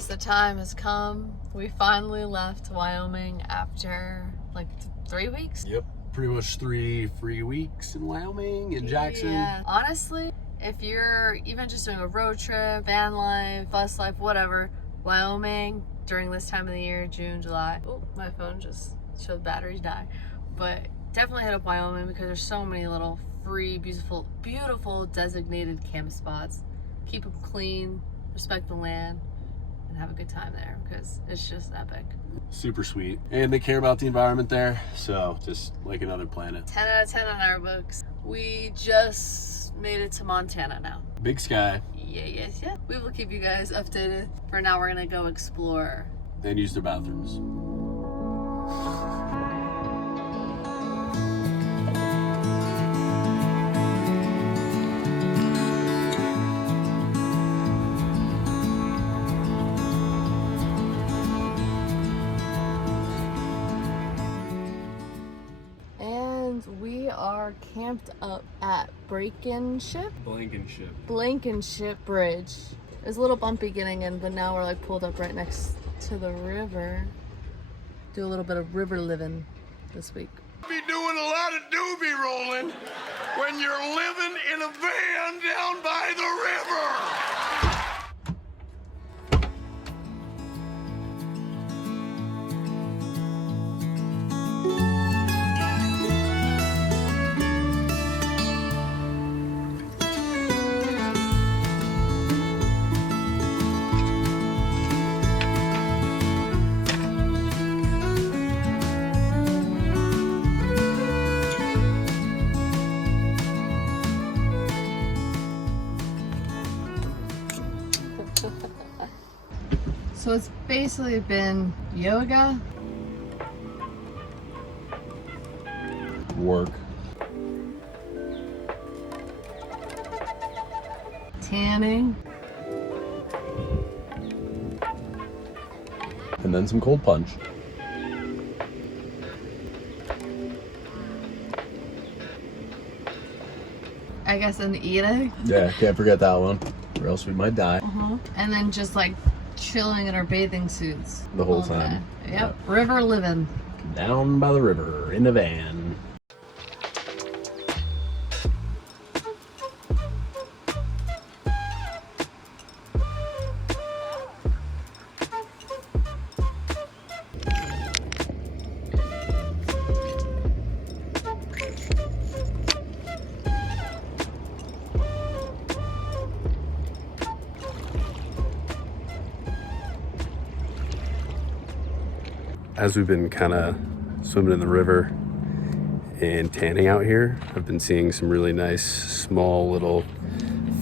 plunges, the time has come. We finally left Wyoming after like 3 weeks. Yep, pretty much 3 free weeks in Wyoming, in Jackson. Yeah, honestly, if you're even just doing a road trip, van life, bus life, whatever, Wyoming during this time of the year, June, July. Oh, my phone just showed batteries die. But definitely hit up Wyoming because there's so many little free, beautiful designated camp spots. Keep them clean, respect the land, and have a good time there because it's just epic. Super sweet. And they care about the environment there, so just like another planet. 10 out of 10 on our books. We just made it to Montana now. Big sky. Yeah. We will keep you guys updated. For now, we're gonna go explore. And use their bathrooms. We are camped up at Blankenship Bridge. It was a little bumpy getting in, but now we're like pulled up right next to the river. Do a little bit of river living this week. Be doing a lot of doobie rolling when you're living in a van down by the river. So it's basically been yoga, Work. tanning, And then some cold punch. I guess, and eating. Yeah, can't forget that one, or else we might die. And then just like chilling in our bathing suits The whole all day. time. Yep, river living. Down by the river in a van. As we've been kind of swimming in the river and tanning out here, I've been seeing some really nice small little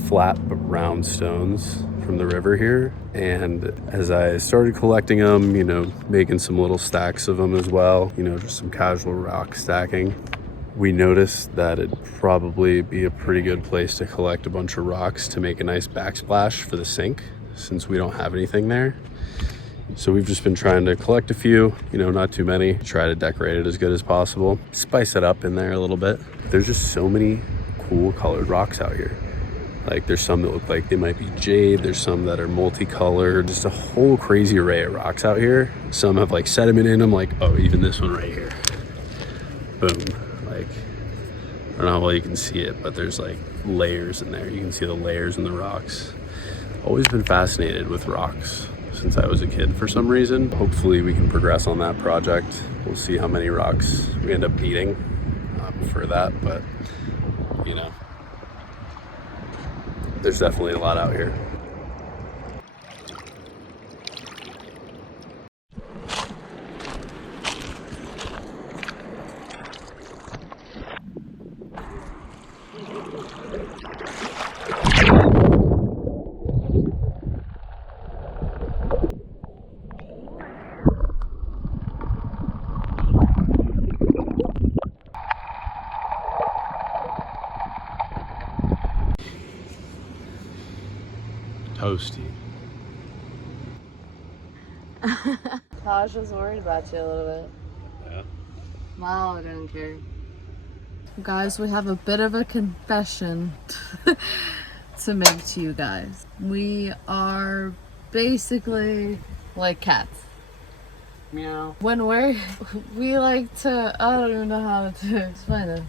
flat but round stones from the river here. And as I started collecting them, you know, making some little stacks of them as well, you know, just some casual rock stacking, we noticed that it'd probably be a pretty good place to collect a bunch of rocks to make a nice backsplash for the sink, since we don't have anything there. So we've just been trying to collect a few, you know, not too many, try to decorate it as good as possible, spice it up in there a little bit. There's just so many cool colored rocks out here. Like there's some that look like they might be jade, there's some that are multicolored, just a whole crazy array of rocks out here. Some have like sediment in them, like, oh, even this one right here. Boom. Like, I don't know how well you can see it, but there's like layers in there. You can see the layers in the rocks. Always been fascinated with rocks since I was a kid for some reason. Hopefully we can progress on that project. We'll see how many rocks we end up needing for that, but you know, there's definitely a lot out here. Toasty. Taj was worried about you a little bit. Yeah. Wow, I didn't care. Guys, we have a bit of a confession to make to you guys. We are basically like cats. Meow. When we like to, I don't even know how to explain this.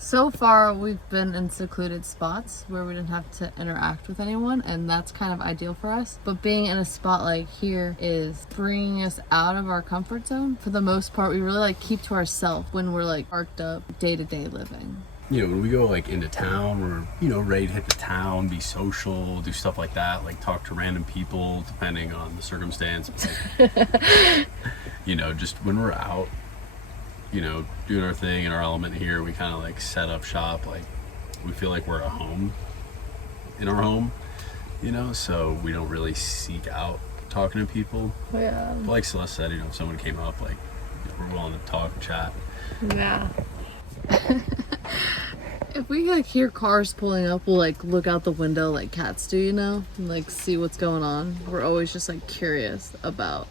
So far we've been in secluded spots where we didn't have to interact with anyone, and that's kind of ideal for us. But being in a spot like here is bringing us out of our comfort zone. For the most part, we really like keep to ourselves when we're like parked up day-to-day living. You know, when we go like into town, we're, you know, ready to hit the town, be social, do stuff like that, like talk to random people depending on the circumstance. You know, just when we're out, you know, doing our thing in our element here, we kind of like set up shop, like we feel like we're at home in our home, you know, so we don't really seek out talking to people. Yeah. But like Celeste said, you know, if someone came up, like, we're willing to talk and chat. Yeah. If we like hear cars pulling up, we'll like look out the window like cats do, you know, and like see what's going on. We're always just like curious about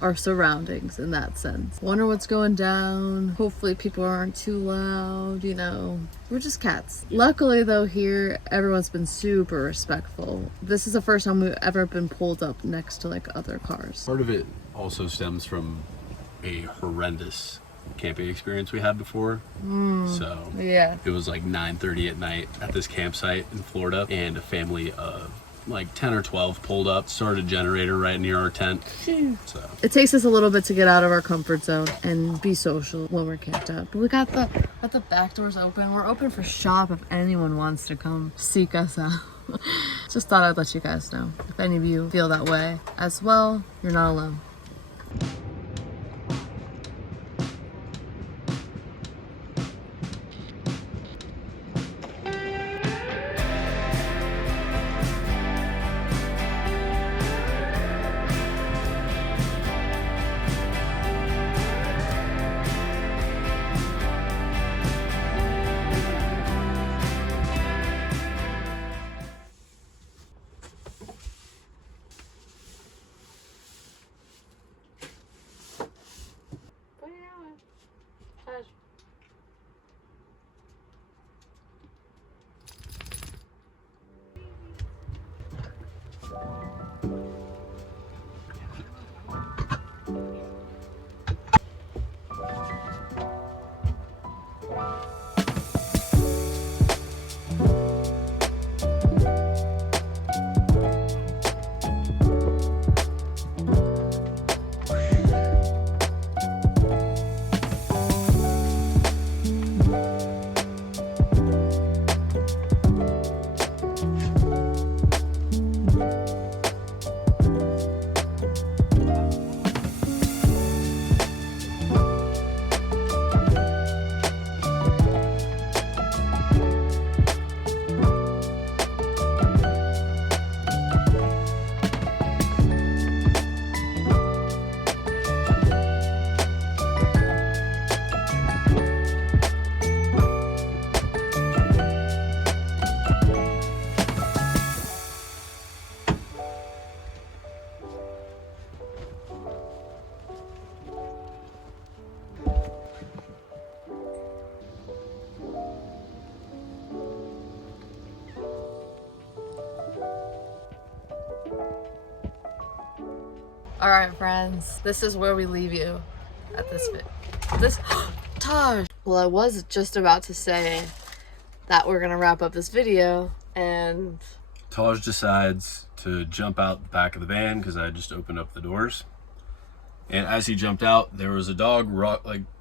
our surroundings in that sense. Wonder what's going down. Hopefully people aren't too loud, you know. We're just cats. Luckily though, here everyone's been super respectful. This is the first time we've ever been pulled up next to like other cars. Part of it also stems from a horrendous camping experience we had before. So Yeah. it was like 9:30 at night at this campsite in Florida, and a family of like 10 or 12 pulled up, started a generator right near our tent. So It takes us a little bit to get out of our comfort zone and be social when we're camped up. But we got the back doors open. We're open for shop if anyone wants to come seek us out. Just thought I'd let you guys know. If any of you feel that way as well, you're not alone. All right, friends, this is where we leave you at this Taj. Well, I was just about to say that we're gonna wrap up this video, and Taj decides to jump out the back of the van because I just opened up the doors. And as he jumped out, there was a dog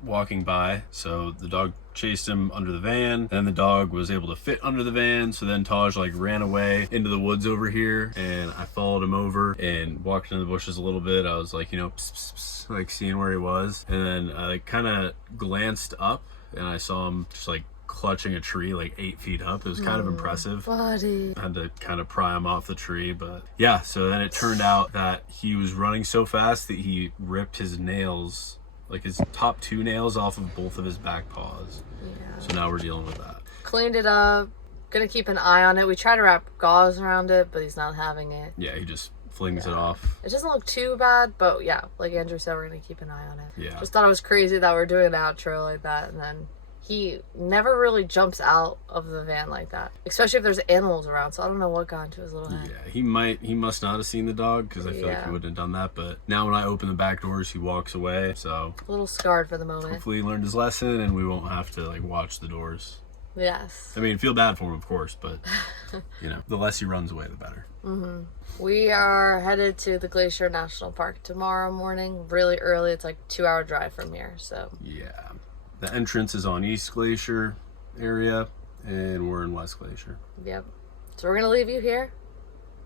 walking by. So the dog chased him under the van. Then the dog was able to fit under the van. So then Taj ran away into the woods over here, and I followed him over and walked into the bushes a little bit. I was like, you know, pss, pss, pss, seeing where he was. And then I kind of glanced up and I saw him just clutching a tree 8 feet up. It was kind of impressive. buddy. I had to kind of pry him off the tree, but yeah, so then it turned out that he was running so fast that he ripped his nails, his top 2 nails off of both of his back paws. Yeah. So now we're dealing with that. Cleaned it up. Gonna keep an eye on it. We try to wrap gauze around it, but he's not having it. Yeah, he just flings it off. It doesn't look too bad, but yeah, like Andrew said, we're gonna keep an eye on it. Yeah. Just thought it was crazy that we're doing an outro like that, and then he never really jumps out of the van like that, especially if there's animals around. So I don't know what got into his little head. Yeah, he must not have seen the dog, because I feel like he wouldn't have done that. But now when I open the back doors, he walks away. So A little scarred for the moment. hopefully he learned his lesson, and we won't have to like watch the doors. Yes. I mean, feel bad for him, of course, but you know, the less he runs away, the better. We are headed to the Glacier National Park tomorrow morning, really early. It's like a 2-hour drive from here. So Yeah, the entrance is on East Glacier area, and we're in West Glacier. yep. So we're gonna leave you here.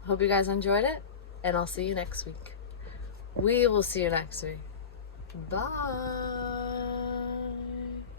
Hope you guys enjoyed it, and I'll see you next week. We will see you next week. Bye.